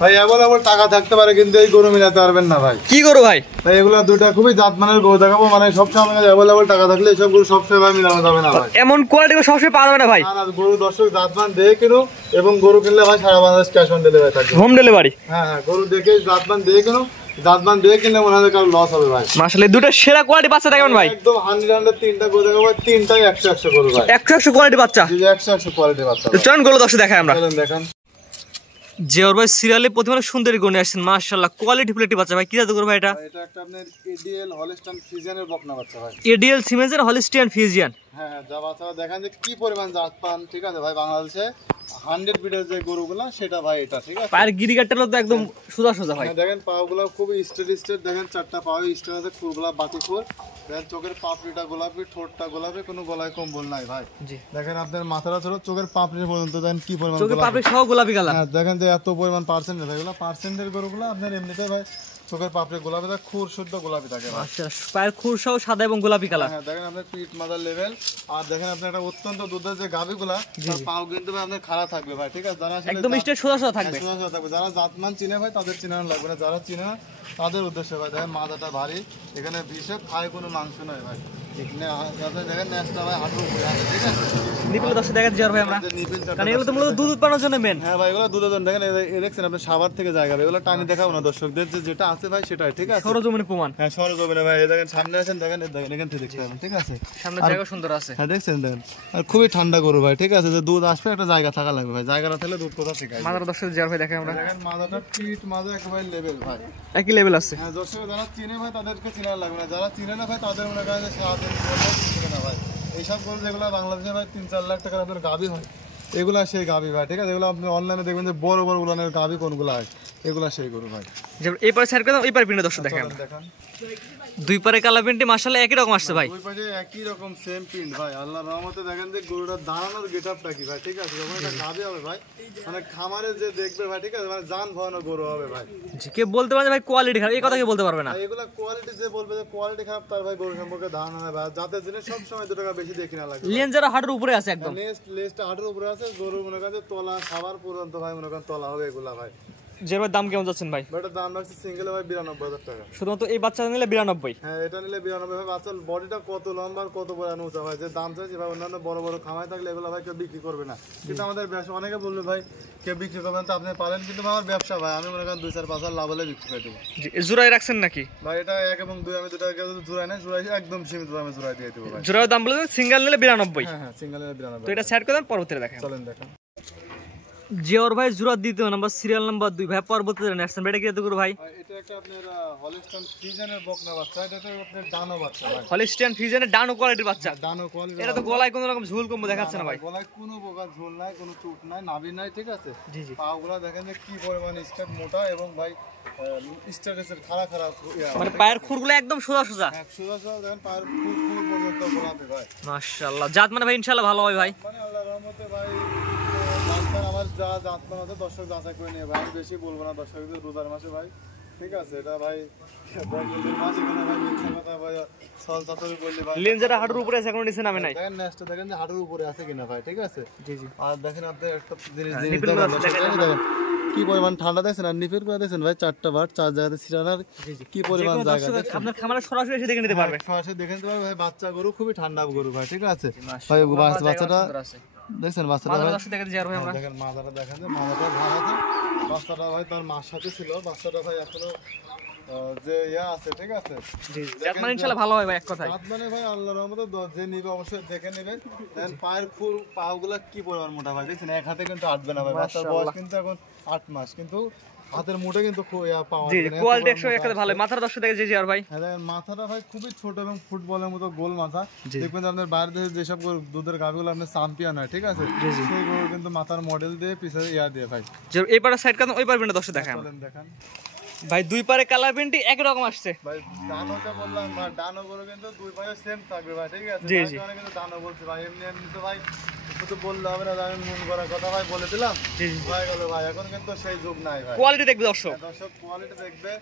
ভাই অ্যাভেলেবল টাকা থাকতে পারে কিন্তু এই গরু মিলাতে পারবেন না ভাই। কি গরু ভাই? ভাই এগুলা দুইটা খুবই জাতমানের গরু দেখাবো, মানে সবসময় অ্যাভেলেবল টাকা থাকলে এসব গরু সবসময় ভাই মিলানো যাবে না ভাই। এমন কোয়ালিটি সবসময় পাওয়া যাবে না ভাই। না গরু দর্শক জাতমান দেখে কিনো, এবং গরু কিনলে ভাই সারা বাংলাদেশ ক্যাশ অন ডেলিভারি থাকবে, হোম ডেলিভারি। হ্যাঁ গরু দেখে জাতমান দেখে কিনো, জাতমান দেখে কিনলে মনে হয় কারো লস হবে ভাই। মাশাআল্লাহ দুটো সেরা কোয়ালিটি বাচ্চা দেখেন ভাই, একদম 100 তিনটা গরু দেখাবো ভাই, তিনটাই 100 গরু ভাই, 100 কোয়ালিটি বাচ্চা, 100 কোয়ালিটি বাচ্চা। চলুন গরু দর্শক দেখাই আমরা। চলেন দেখান। জিওর ভাই সিরিয়ালে প্রতিমানে সুন্দরী গরু নিয়ে আসছেন, মাশাআল্লাহ কোয়ালিটি প্লেটি বাচ্চা ভাই। কি জাতের গরু ভাই এটা? এটা একটা আপনার এডিএল হলস্টাইন ফ্রিজিয়ানের বকনা বাচ্চা ভাই। এডিএল সিমেন্সের হলিস্টিয়ান ফ্রিজিয়ান। হ্যাঁ যা বাচ্চা দেখেন যে কি পরিমাণ জাত পান, ঠিক আছে ভাই। বাংলাদেশে 100 বিটের যে গরুগুলা সেটা ভাই এটা, ঠিক আছে। পায়ের গিরিগাটটা তো একদম সোজা সোজা ভাই। দেখেন পাগুলো খুবই স্ট্রেট দেখেন, চারটা পাও স্ট্রেট আছে, খুরগুলা বাতি খুর, দেখেন চোখের পাপড়িটা গোলাপি, ঠোঁটটা গোলাপি, কোনো গলায় কম্বল নাই ভাই। জি দেখেন আপনার মাথাটা ছোট, চোখের পাপড়ি পর্যন্ত দেখেন কি পরিমাণ, চোখের পাপড়ি সহ গোলাপি কালার। হ্যাঁ দেখেন যে এত পরিমাণ পার্সেন্ট এগুলো, পার্সেন্টের গরুগুলো আপনার এমনিতে ভাই চোখের পাপড়ি গোলাপি থাকে, খুর শুদ্ধ গোলাপি থাকে। আচ্ছা পায়ের খুর সহ সাদা এবং গোলাপি কালার। হ্যাঁ দেখেন আপনার পিঠ মাথার লেভেল, আর দেখেন আপনার একটা অত্যন্ত দুধের যে গাভীগুলা, তার পাও কিন্তু ভাই আপনার খাড়া থাকবে ভাই, ঠিক আছে। যারা একদম স্ট্রেট সোজা সোজা থাকবে, সোজা সোজা থাকবে। যারা জাতমান চিনে ভাই তাদের চিনানো লাগবে না, যারা চিনে না তাদের উদ্দেশ্যে ভাই। দেখেন মাথাটা ভারী, এখানে বিষে খায় কোনো মাংস নয় ভাই। দেখেন নেসটা ভাই হাঁটুর উপরে আছে, ঠিক আছে। নিপল দর্শক দেখেন জিওর ভাই আমরা, কারণ এগুলো তো মূলত দুধ উৎপাদনের জন্য মেন। হ্যাঁ ভাই এগুলো দুধের জন্য। দেখেন দেখছেন আপনি সাভার থেকে জায়গা, এগুলো টানি দেখাবো না দর্শকদের, যেটা আছে ভাই সেটাই, ঠিক আছে। সরজমিনে প্রমাণ। হ্যাঁ সরজমিনে ভাই, দেখেন সামনে আছেন, দেখেন দেখেন এখান থেকে দেখতে পাবেন, ঠিক আছে। সামনে জায়গা সুন্দর আছে। হ্যাঁ দেখছেন দেখেন, আর খুবই ঠান্ডা গরু ভাই, ঠিক আছে। যে দুধ আসবে একটা জায়গা থাকা লাগবে ভাই, জায়গা না থাকলে দুধ কোথা থেকে আসবে। মাথার দর্শক জিওর ভাই দেখেন আমরা, দেখেন মাথাটা পিঠ মাজা একেবারে লেভেল ভাই, একই লেভেল আছে। হ্যাঁ দর্শক যারা চিনে ভাই তাদেরকে চিনা লাগবে না, যারা চিনে না ভাই তাদের মনে করেন যে সারাদিন চিনে না ভাই। এইসব গরু যেগুলো বাংলাদেশে ভাই 3-4 লাখ টাকার আপনার গাভী হয়, এগুলা সেই গাভী ভাই, ঠিক আছে। এগুলো আপনি অনলাইনে দেখবেন যে বড় বড় উলানের গাভী কোনগুলো হয়, এগুলা সেই গরু ভাই। এই পারে সাইড করে এই পারে পিনে দর্শক দেখেন আমরা, দুই পারে কালা প্রিন্টে মাশাআল্লাহ একই রকম আসছে ভাই। দুই পাশে একই রকম সেম প্রিন্ট ভাই, আল্লাহর রহমতে। দেখেন যে গরুটার দাঁড়ানোর গেটআপটা কি ভাই, ঠিক আছে। যখন এটা গাভী হবে ভাই, মানে খামারে যে দেখবে ভাই, ঠিক আছে, মানে জান ভয়ানো গরু হবে ভাই। জি কে বলতে পারে ভাই কোয়ালিটি খারাপ, এই কথা কে বলতে পারবে না। এগুলা কোয়ালিটি যে বলবে যে কোয়ালিটি খারাপ, তার ভাই গরু সম্পর্কে ধারণা নাই ভাই। জাতের জিনিস সব সময় 2 টাকা বেশি দেখি না লাগে। লেঞ্জারা হাড়ের উপরে আছে একদম, লেজটা হাঁটুর উপরে আছে, গরু মনে করেন তলা খাবার পর্যন্ত ভাই মনে করেন তলা হবে এগুলা ভাই। যের দাম কেমন যাচ্ছেন ভাই? এটার দাম রাখছে সিঙ্গেলে ভাই 92,000 টাকা। শুধুমাত্র এই বাচ্চা নিলে 92? হ্যাঁ এটা নিলে 92 ভাই। বাচ্চার বডিটা কত লম্বা আর কত বড় উঁচা ভাই, যে দাম চাইছি ভাই অন্যান্য বড় বড় খামায় থাকলে এগুলো ভাই কেউ বিক্রি করবে না, কিন্তু আমাদের ব্যবসা অনেকে বলবে ভাই কেউ বিক্রি করবেন তো আপনি পারেন, কিন্তু আমার ব্যবসা ভাই, আমি মনে করেন 2-4-5 হাজার লাভ হলে বিক্রি করে দেবো। জোড়ায় রাখছেন নাকি ভাই? এটা 1 এবং 2 আমি 2 টাকা জোড়াই না, জোড়াই একদম সীমিত দামে জোড়াই দিয়ে দেবো ভাই। জোড়ার দাম বলে সিঙ্গেল নিলে 92? হ্যাঁ সিঙ্গেল নিলে 92। তো এটা সেট করে দেন, পরবর্তীতে দেখেন। চলেন দেখেন। জিওর ভাই জোড়া 2 নাম্বার, সিরিয়াল নাম্বার 2 ভাই, পরবর্তীতে নেক্সট এটা কি এত করে ভাই? এটা একটা আপনার হলস্টাইন ফ্রিজিয়ানের বকনা বাচ্চা, এটা তো আপনার ডানো বাচ্চা ভাই, হলিস্টিয়ান ফ্রিজিয়ানের ডানো কোয়ালিটির বাচ্চা। ডানো কোয়ালিটি। এটা তো গলায় কোনো রকম ঝুল কম দেখাচ্ছে না ভাই, গলায় কোনো প্রকার ঝোল নাই, কোনো চুট নাই, নাভি নাই, ঠিক আছে। জি জি পাগুলা দেখেন যে কি পরিমাণ স্ট্রেট মোটা, এবং ভাই স্ট্রেটের খাড়া খাড়া, মানে পায়ের খুরগুলো একদম সোজা সোজা, সোজা সোজা দেখেন, পায়ের খুর পর্যন্ত গোলাপি ভাই। মাশাআল্লাহ জাত মানে ভাই ইনশাআল্লাহ ভালো হবে ভাই, মানে আল্লাহর রহমতে ভাই। ডাক্তার আমার যা জাতমান আছে দর্শক যাচাই করে নিয়ে ভাই, আমি বেশি বলবো না দর্শকদের, রোজার মাসে ভাই, ঠিক আছে। এটা ভাই বড়দের মাস, এখানে ভাই মিথ্যা কথা ভাই সল চাতরি বললি ভাই। লেঞ্জারা হাড়ের উপরে আছে, কোনো নিচে নামে নাই। দেখেন নেক্সট দেখেন যে হাড়ের উপরে আছে কিনা ভাই, ঠিক আছে। জি জি। আর দেখেন আপনি একটা জিনিস দেখেন কি পরিমাণ ঠান্ডা দেখছেন, আর নিফের করে দেখছেন ভাই, 4টা বার 4 জায়গাতে ছিটানোর কি পরিমাণ জায়গা দেখছেন। আপনার খামারে সরাসরি এসে দেখে নিতে পারবে, সরাসরি দেখে নিতে পারবে ভাই। বাচ্চা গরু খুবই ঠান্ডা গরু ভাই, ঠিক আছে ভাই। বাচ্চাটা দেখছেন, বাচ্চাটা ভাই দেখেন, মাথাটা দেখেন যে মাথাটা ভার আছে। বাচ্চাটা ভাই তার মার সাথে ছিল, বাচ্চাটা ভাই এখনো যে ইয়া আছে, ঠিক আছে। জি জাত মানে ইনশাআল্লাহ ভালো হবে ভাই, এক কথায় জাত মানে ভাই আল্লাহর রহমতে যে নিবে অবশ্যই দেখে নেবে। দেন পায়ের খুর পাগুলা কি পরিমাণ মোটা ভাই, দেখছেন এক হাতে কিন্তু আটবে না ভাই। বাচ্চার বয়স কিন্তু এখন 8 মাস, কিন্তু হাতের মুঠে কিন্তু পাওয়া যায়। জি কোয়ালিটি 100 একসাথে ভালো। মাথার দর্শক দেখে জি আর ভাই, হ্যাঁ দেখেন মাথাটা ভাই খুবই ছোট এবং ফুটবলের মতো গোল মাথা। দেখবেন আপনার বাইরে দেশে যেসব দুধের গাভিগুলো আপনার চ্যাম্পিয়ন হয়, ঠিক আছে, সেই গরু কিন্তু মাথার মডেল দিয়ে পিছে ইয়া দিয়ে ভাই। এই পারে সাইড কান ওই পারে বিনা দর্শক দেখেন দেখেন ভাই, দুই পারে কালার প্রিন্টই একই রকম আসছে ভাই। ডানোটা বললাম ভাই, ডানো গরু কিন্তু দুই পাশে সেম থাকবে ভাই, ঠিক আছে। জি জি কিন্তু ডানো বলছে ভাই, এমনি এমনি তো ভাই শুধু বললে হবে না, আমি মন করার কথা ভাই বলে দিলাম হয়ে গেল ভাই। এখন কিন্তু সেই যুগ নাই ভাই, কোয়ালিটি দেখবে দর্শক, দর্শক কোয়ালিটি দেখবে।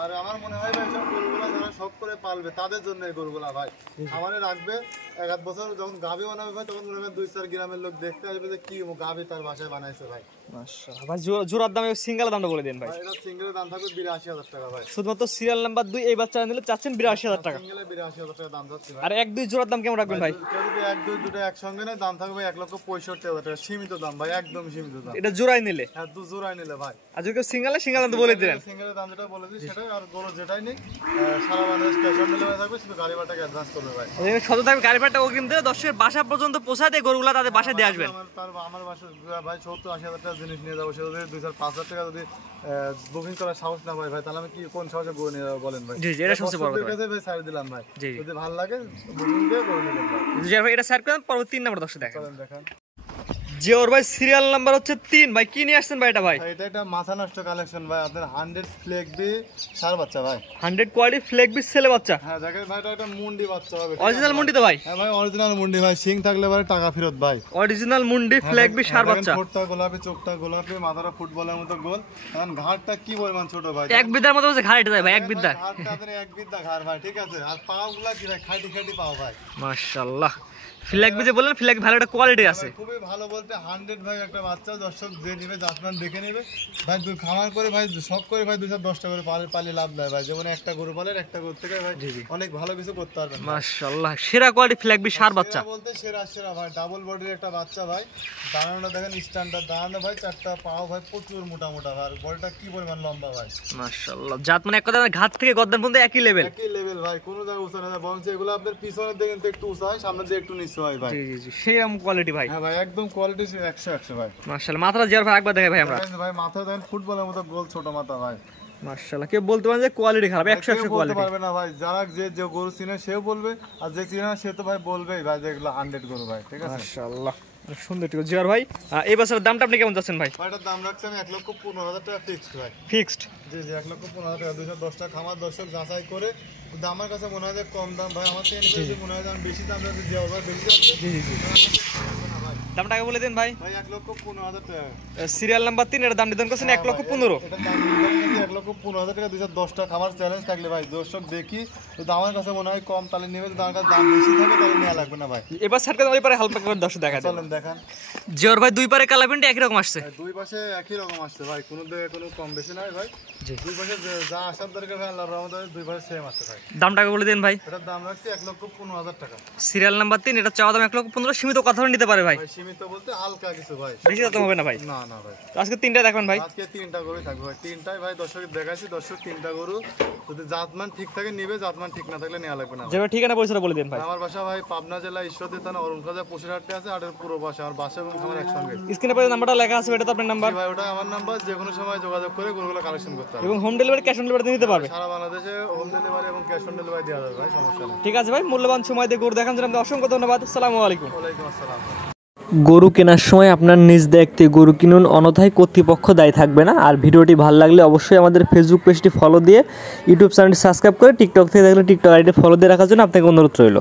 আর আমার মনে হয় ভাই সব গরুগুলা যারা শখ করে পালবে তাদের জন্য এই গরুগুলা ভাই আমারে রাখবে। 1-8 বছর যখন গাভী বানাবে ভাই, তখন মনে হয় 2-4 গ্রামের লোক দেখতে আসবে যে কি গাভী তার বাসায় বানাইছে ভাই। মাশাআল্লাহ ভাই জোড়ার দাম সিঙ্গেল দামটা বলে দেন ভাই। এটা সিঙ্গেলের দাম থাকবে ৮২,০০০ টাকা ভাই। শুধুমাত্র সিরিয়াল নাম্বার 2 এই বাচ্চা নিলে চাচ্ছেন ৮২,০০০ টাকা। সিঙ্গেলে ৮২,০০০ টাকা দাম যাচ্ছে ভাই। আর 1-2 জোড়ার দাম কেমন রাখবেন ভাই? যদি ১-২ দুটো একসঙ্গে নেয় দাম থাকবে ১,৬৫,০০০ টাকা, সীমিত দাম ভাই, একদম সীমিত দাম। এটা জোড়ায় নিলে? হ্যাঁ, দু জোড়ায় নিলে ভাই। আর যদি সিঙ্গেল দাম তো বলে দিলেন। সিঙ্গেলের দাম যেটা বলে দিই সেটাই, আর গরু যেটাই নেই সারা বাংলাদেশ ক্যাশ অন ডেলিভারি থাকবে, শুধু গাড়ি ভাড়াটাকে অ্যাডভান্স করবে ভাই। শত টাকা গাড়ি ভাড়াটা ও কিন্তু দর্শকের বাসা পর্যন্ত পৌঁছায় দিয়ে গরুগুলা তাদের বাসায় দিয়ে আসবেন। আমার বাসা ভাই ৭০-৮০,০০০ টাকা জিনিস নিয়ে যাবো, সেটা যদি ২-৫,০০০ টাকা যদি বুকিং করার সাহস না পাই ভাই, তাহলে আমি কি কোন সাহসে গরু নিয়ে যাবো বলেন ভাই? জি জি, এটা সবচেয়ে বড় কথা ভাই, সাইড দিলাম ভাই। জি, যদি ভালো লাগে বুকিং দিয়ে গরু নিয়ে যাবেন ভাই। জি ভাই, এটা সাইড করেন, পরবর্তী 3 নাম্বার দর্শক দেখেন। দেখেন জিওর ভাই সিরিয়াল নাম্বার হচ্ছে 3 ভাই, কি নিয়ে আসছেন ভাই এটা ভাই? এটা একটা মাথা নষ্ট কালেকশন ভাই, আপনার 100 ফ্লেক বি সার বাচ্চা ভাই, 100 কোয়ালিটি ফ্লেক বিস ছেলে বাচ্চা। হ্যাঁ দেখেন ভাই, এটা একটা মুন্ডি বাচ্চা হবে, অরিজিনাল মুন্ডি তো ভাই? হ্যাঁ ভাই, অরিজিনাল মুন্ডি ভাই, সিং থাকলে ভাই টাকা ফেরত ভাই। অরিজিনাল মুন্ডি ফ্লেক বিস সার বাচ্চা। ঠোঁটটা গোলাপি, চোখটা গোলাপি, মাথাটা ফুটবলের মতো গোল, এখন ঘাড়টা কি পরিমাণ ছোট ভাই, এক বিদ্যার মতো বসে ঘাড় এটা যায় ভাই, এক বিদ্যা। ঘাড়টা আপনার এক বিদ্যা ঘাড় ভাই, ঠিক আছে। আর পাগুলা কি ভাই, খাটি খাটি পাও ভাই, মাশাআল্লাহ। ফ্লেক বিজে বলেন, ফ্লেক ভালো একটা কোয়ালিটি আছে, খুবই ভালো বলতে 100 ভাই একটা বাচ্চা। দর্শক যে নেবে জাতমান দেখে নেবে ভাই, দুই খামার করে ভাই, সব করে ভাই ২-১০টা করে পালে লাভ দেয় ভাই, যেমন একটা গরু পালের একটা গরু থেকে ভাই অনেক ভালো কিছু করতে পারবেন মাশাআল্লাহ। সেরা কোয়ালিটি ফ্লেক বিস সার বাচ্চা বলতে সেরা ভাই, ডাবল বডির একটা বাচ্চা ভাই, দাঁড়ানোটা দেখেন স্ট্যান্ডার্ড দাঁড়ানো ভাই, চারটা পাও ভাই প্রচুর মোটা ভাই, আর বডিটা কি পরিমাণ লম্বা ভাই, মাশাআল্লাহ। জাত মানে এক কথা ঘাট থেকে গর্দান পর্যন্ত একই লেভেল ভাই, কোনো জায়গায় উঁচা না, বরং এগুলো আপনার পিছনের দিকে একটু উঁচা হয়, সামনের দিকে একটু নিচু হয় ভাই। জি জি জি, সেরকম কোয়ালিটি ভাই। হ্যাঁ ভাই, একদম কোয়ালিটি 100 ভাই। মাশাআল্লাহ। মাথাটা জিয়ার ভাই একবার দেখাই ভাই আমরা। ভাই মাথা দেখেন ফুটবলের মতো গোল ছোট মাথা ভাই, মাশাআল্লাহ। কেউ বলতে পারেন যে কোয়ালিটি খারাপ, 100 কোয়ালিটি পারবে না ভাই, যারা যে গরু চিনে সেও বলবে, আর যে চিনে না সে তো ভাই বলবেই ভাই যে এগুলো 100 গরু ভাই, ঠিক আছে। মাশাআল্লাহ, সুন্দর ঠিক জিয়ার ভাই। এই বছরের দামটা আপনি কেমন চাচ্ছেন ভাই? এটার দাম রাখছি আমি ১,১৫,০০০ টাকা ফিক্সড ভাই। ফিক্সড? জি জি, ১,১৫,০০০ টাকা। ২১০ টাকা খামার দর্শক যাচাই করে, কিন্তু আমার কাছে মনে হয় যে কম দাম ভাই, আমার থেকে নিলে মনে হয় যে আমি বেশি দাম যাচ্ছে দেওয়া ভাই, বেশি যাচ্ছে। জি জি জি, দামটা আগে বলে দেন ভাই। ভাই ১,১৫,০০০ টাকা। সিরিয়াল নাম্বার 3 এর দাম নির্ধারণ করছেন 1,15,000। এটার দাম নির্ধারণ ১,১৫,০০০ টাকা। ২১০ টাকা খামার চ্যালেঞ্জ থাকলে ভাই দর্শক দেখি, যদি আমার কাছে মনে হয় কম তাহলে নেবে, যদি আমার কাছে দাম বেশি থাকে তাহলে নেওয়া লাগবে না ভাই। এবার সার্কেল ওই পারে হালকা করে দর্শক দেখা দেন। চলেন দেখান। জিওর ভাই দুই পারে কালার প্রিন্ট একই রকম আসছে? দুই পাশে একই রকম আসছে ভাই, কোনো কোনো কম বেশি নাই ভাই। দুই পাশে যা আসার দরকার ভাই, আল্লাহর রহমতে দুই পাশে সেম আছে ভাই। দামটা আগে বলে দেন ভাই। এটার দাম রাখছি ১,১৫,০০০ টাকা। সিরিয়াল নাম্বার 3, এটা চাওয়া দাম 1,15,000, সীমিত কথা নিতে পারে ভাই? ভাই সীমিত বলতে হালকা কিছু ভাই, বেশি দাম হবে না ভাই? না না ভাই। আজকে 3টা দেখবেন ভাই? আজকে 3টা গরুই থাকবে ভাই, 3টাই ভাই দর্শক দেখাইছি। দর্শক 3টা গরু, যদি জাতমান ঠিক থাকে নিবে, জাতমান ঠিক না থাকলে নেওয়া লাগবে না। যেভাবে ঠিকানা পরিচয় বলে দেন ভাই। আমার বাসা ভাই পাবনা জেলা ঈশ্বরদী থানা অরুণখাজা পশুরহাটে আছে, আর পুরো বাসা আমার বাসা এবং আমার একসঙ্গে। স্ক্রিনে পরে নাম্বারটা লেখা আছে, এটা তো আপনার নাম্বার ভাই? ওটা আমার নাম্বার, যে কোনো সময় যোগাযোগ করে গরুগুলো কালেকশন করতে হবে, এবং home delivery cash on delivery নিতে পারবে সারা বাংলাদেশে হোম ডেলিভারি এবং ক্যাশ অন ডেলিভারি দেওয়া যাবে ভাই, সমস্যা নেই। ঠিক আছে ভাই, মূল্যবান সময় দিয়ে গরু দেখার জন্য আপনাকে অসংখ্য ধন্যবাদ। আসসালামু আলাইকুম। ওয়ালাইকুম আসসালাম। গরু কেনার সময় আপনার নিজ দায়িত্বে গরু কিনুন, অন্যথায় কর্তৃপক্ষ দায়ী থাকবে না। আর ভিডিওটি ভালো লাগলে অবশ্যই আমাদের ফেসবুক পেজটি ফলো দিয়ে, ইউটিউব চ্যানেলটি সাবস্ক্রাইব করে, টিকটক থেকে দেখলে টিকটক আইডি ফলো দিয়ে রাখার জন্য আপনাকে অনুরোধ রইল।